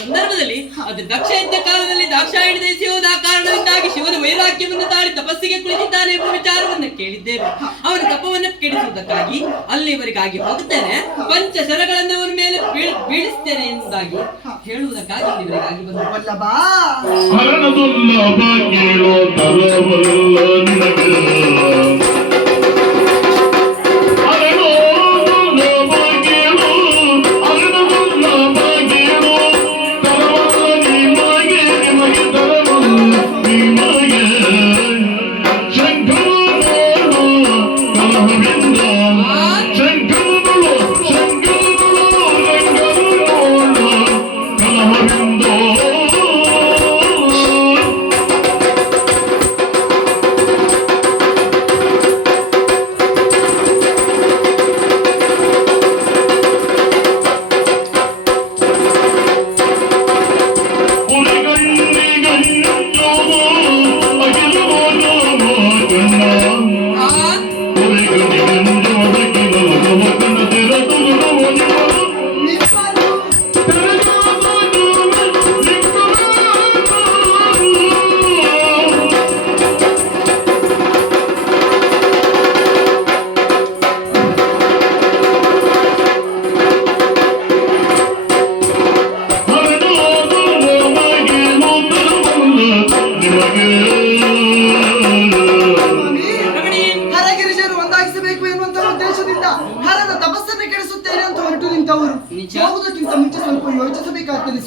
ಸಂದರ್ಭದಲ್ಲಿ ಅದು ದಕ್ಷ ಇದ್ದ ಕಾಲದಲ್ಲಿ ದಾಕ್ಷಾಯಣಿ ದೇಶಿಯೋದ ಕಾರಣದಿಂದಾಗಿ ಶಿವನ ವೈರಾಗ್ಯವನ್ನು ತಾಳಿ ತಪಸ್ಸಿಗೆ ಕುಳಿತಿದ್ದಾನೆ ಎಂಬ ವಿಚಾರವನ್ನು ಕೇಳಿದ್ದೇವೆ. ಅವನ ತಪವನ್ನು ಕೆಡಿಸುವುದಕ್ಕಾಗಿ ಅಲ್ಲಿವರೆಗಾಗಿ ಹೋಗುತ್ತೇನೆ, ಪಂಚ ಶರಗಳನ್ನು ಅವನ ಮೇಲೆ ಬೀಳಿಸ್ತೇನೆ ಎಂಬುದಾಗಿ ಹೇಳುವುದಕ್ಕಾಗಿ ಇಲ್ಲಿವರೆಗಾಗಿ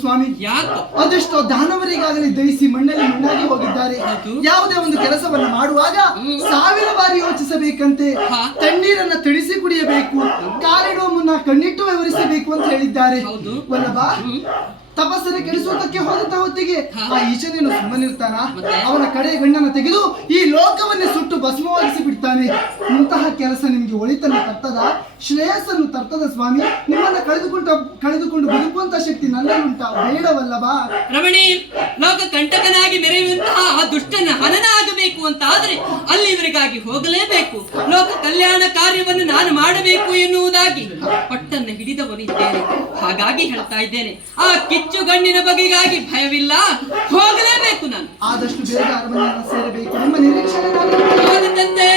ಸ್ವಾಮಿ. ಅದೆಷ್ಟೋ ದಾನವರಿಗಾಗಲಿ ದಯಿಸಿ ಮಣ್ಣಲ್ಲಿ ಮಣ್ಣಾಗಿ ಹೋಗಿದ್ದಾರೆ. ಯಾವುದೇ ಒಂದು ಕೆಲಸವನ್ನ ಮಾಡುವಾಗ 1000 ಬಾರಿ ಯೋಚಿಸಬೇಕಂತೆ. ತಣ್ಣೀರನ್ನ ತಿಳಿಸಿ ಕುಡಿಯಬೇಕು, ಕಾಲಿಡುವ ಮುನ್ನ ಕಣ್ಣಿಟ್ಟು ವಿವರಿಸಬೇಕು ಅಂತ ಹೇಳಿದ್ದಾರೆ. ವಲ್ಲಭ, ತಪಸ್ಸನ್ನು ಕೆಡಿಸುವುದಕ್ಕೆ ಹೋದಂತ ಹೊತ್ತಿಗೆ ಆ ಈಶನೇನು ಸುಮ್ಮನಿರ್ತಾನ? ಅವನ ಕಡೆ ಗಣ್ಣನ್ನು ತೆಗೆದು ಈ ಲೋಕವನ್ನೇ ಸುಟ್ಟು ಭಸ್ಮವಾಗಿಸಿ ಬಿಡ್ತಾನೆ. ಇಂತಹ ಕೆಲಸ ನಿಮ್ಗೆ ಒಳಿತನ್ನು ತರ್ತದ, ಶ್ರೇಯಸ್ಸನ್ನು ತರ್ತದ ಸ್ವಾಮಿ? ನಿಮ್ಮನ್ನ ಕಳೆದುಕೊಂಡು ಬದುಕುವಂತ ಶಕ್ತಿ ನನ್ನಲ್ಲುಂಟ, ಬೇಡವಲ್ಲವ? ರಮಣಿ, ಲೋಕ ಕಂಟಕನಾಗಿ ಮೆರೆಯುವಂತಹ ಆ ದುಷ್ಟನ ಹನನ ಆಗಬೇಕು ಅಂತ ಆದ್ರೆ ಅಲ್ಲಿವರೆಗಾಗಿ ಹೋಗಲೇಬೇಕು. ಲೋಕ ಕಲ್ಯಾಣ ಕಾರ್ಯವನ್ನು ನಾನು ಮಾಡಬೇಕು ಎನ್ನುವುದಾಗಿ ಪಟ್ಟನ್ನು ಹಿಡಿದವನಿದ್ದೇನೆ. ಹಾಗಾಗಿ ಹೇಳ್ತಾ ಇದ್ದೇನೆ, ಆ ಕಿಚ್ಚು ಗಣ್ಣಿನ ಬಗೆಗಾಗಿ ಭಯವಿಲ್ಲ, ಹೋಗಲೇಬೇಕು ನಾನು. ಆದಷ್ಟು ಬೇಗ ಅರಮನೆಯನ್ನು ಸೇರಬೇಕು. ನಿಮ್ಮ ನಿರೀಕ್ಷಣೆ ಆದಂತೆ